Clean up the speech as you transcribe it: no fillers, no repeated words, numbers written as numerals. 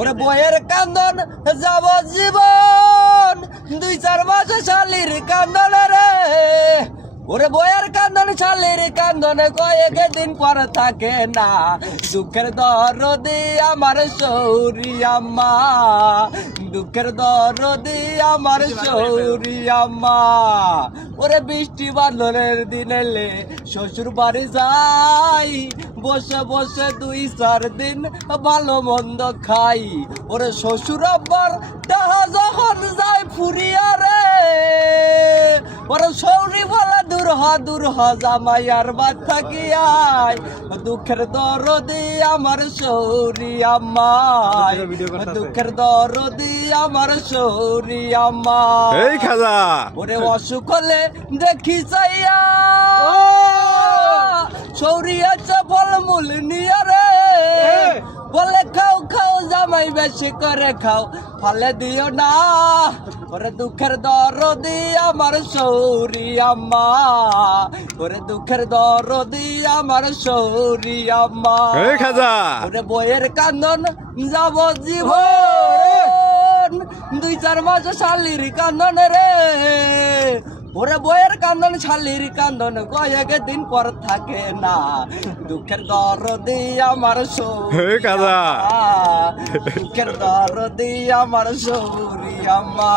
ওরে বইয়ের কান্দন যাব জীবন 2-4 মাসে শালির কান্দন রে ওরে বইয়ের কান্দন শালির কান্দন কয়েক দিন পর থাকে না দুঃখের দরদি আমার সৌরি আম্মা দুঃখের দরদি আমার সৌরি আম্মা ওরে বৃষ্টি বাদলের দিন এলে শ্বশুর বাড়ি যাই বসে বসে 2-4 দিন ভালো মন্দ খাই ওরে শ্বশুর আব্বার টাহা যখন যায় ফুরিয়া রে ওরে সৌরি বলা দূর হ জামাই আর বাদ থাকিয়াই দুঃখের দরদি আমার সৌরি আম্মা দুঃখের দরদি আমার সৌরি আম্মা এই খাজা ওরে অসুখ হলে দেখি চাইয়া সৌরি আছে ফলমূল নিয়ে রে বলে খাও খাও জামাই বেশি করে খাও ফলে দিও না ওরে দুঃখের দরদি আমার সৌরি আম্মা ওরে দুঃখের দরদি আমার সৌরি আম্মা এই খাজা ওরে বইয়ের কান্দন যাব জীবন 2-4 মাস শালির কান্দন রে ওরে বইয়ের কান্দন শালির কান্দন কয়েক দিন পর থাকে না দুঃখের দরদি আমার এই খাজা দুঃখের দরদি আমার সৌরি আম্মা